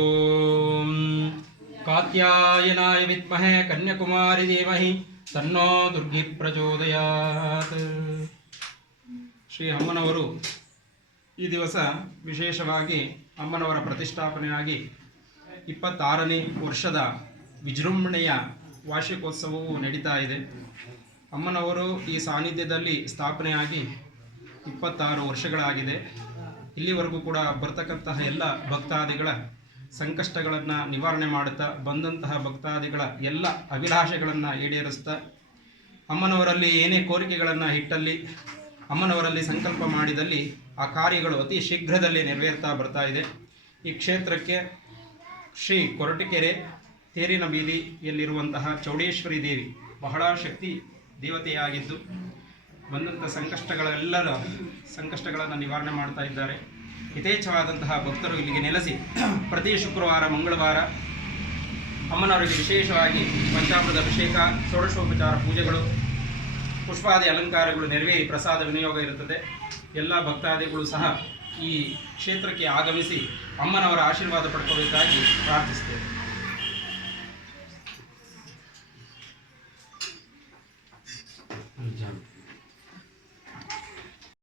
ಓಂ ಕಾತ್ಯಾಯನಾಯ ವಿದ್ಮಹೆ ಕನ್ಯಾಕುಮಾರಿ ದೇವಹಿ ತನ್ನೋ ದುರ್ಗಿ ಪ್ರಚೋದಯಾತ್ ಶ್ರೀ ಅಮ್ಮನವರು ಈ ದಿವಸ ವಿಶೇಷವಾಗಿ ಅಮ್ಮನವರ ಪ್ರತಿಷ್ಠಾಪನೆಯಾಗಿ ಇಪ್ಪತ್ತಾರನೇ ವರ್ಷದ ವಿಜೃಂಭಣೆಯ ವಾರ್ಷಿಕೋತ್ಸವವು ನಡೀತಾ ಇದೆ. ಅಮ್ಮನವರು ಈ ಸಾನ್ನಿಧ್ಯದಲ್ಲಿ ಸ್ಥಾಪನೆಯಾಗಿ ಇಪ್ಪತ್ತಾರು ವರ್ಷಗಳಾಗಿದೆ. ಇಲ್ಲಿವರೆಗೂ ಕೂಡ ಬರ್ತಕ್ಕಂತಹ ಎಲ್ಲ ಭಕ್ತಾದಿಗಳ ಸಂಕಷ್ಟಗಳನ್ನು ನಿವಾರಣೆ ಮಾಡುತ್ತಾ, ಬಂದಂತಹ ಭಕ್ತಾದಿಗಳ ಎಲ್ಲ ಅಭಿಲಾಷೆಗಳನ್ನು ಈಡೇರಿಸ್ತಾ ಅಮ್ಮನವರಲ್ಲಿ ಏನೇ ಕೋರಿಕೆಗಳನ್ನು ಇಟ್ಟಲ್ಲಿ ಅಮ್ಮನವರಲ್ಲಿ ಸಂಕಲ್ಪ ಮಾಡಿದಲ್ಲಿ ಆ ಕಾರ್ಯಗಳು ಅತಿ ಶೀಘ್ರದಲ್ಲೇ ನೆರವೇರ್ತಾ ಬರ್ತಾ ಇದೆ. ಈ ಕ್ಷೇತ್ರಕ್ಕೆ ಶ್ರೀ ಕೊರಟಿಕೆರೆ ತೇರಿನ ಬೀದಿಯಲ್ಲಿರುವಂತಹ ಚೌಡೇಶ್ವರಿ ದೇವಿ ಬಹಳ ಶಕ್ತಿ ದೇವತೆಯಾಗಿದ್ದು ಬಂದಂಥ ಸಂಕಷ್ಟಗಳೆಲ್ಲರ ಸಂಕಷ್ಟಗಳನ್ನು ನಿವಾರಣೆ ಮಾಡ್ತಾ ಇದ್ದಾರೆ. ಯಥೇಚ್ಛವಾದಂತಹ ಭಕ್ತರು ಇಲ್ಲಿಗೆ ನೆಲೆಸಿ ಪ್ರತಿ ಶುಕ್ರವಾರ, ಮಂಗಳವಾರ ಅಮ್ಮನವರಿಗೆ ವಿಶೇಷವಾಗಿ ಪಂಚಾಮೃತ ಅಭಿಷೇಕ, ಷೋಡಶೋಪಚಾರ ಪೂಜೆಗಳು, ಪುಷ್ಪಾದಿ ಅಲಂಕಾರಗಳು ನೆರವೇರಿ ಪ್ರಸಾದ ವಿನಿಯೋಗ ಇರುತ್ತದೆ. ಎಲ್ಲ ಭಕ್ತಾದಿಗಳು ಸಹ ಈ ಕ್ಷೇತ್ರಕ್ಕೆ ಆಗಮಿಸಿ ಅಮ್ಮನವರ ಆಶೀರ್ವಾದ ಪಡ್ಕೋಬೇಕಾಗಿ ಪ್ರಾರ್ಥಿಸ್ತೇವೆ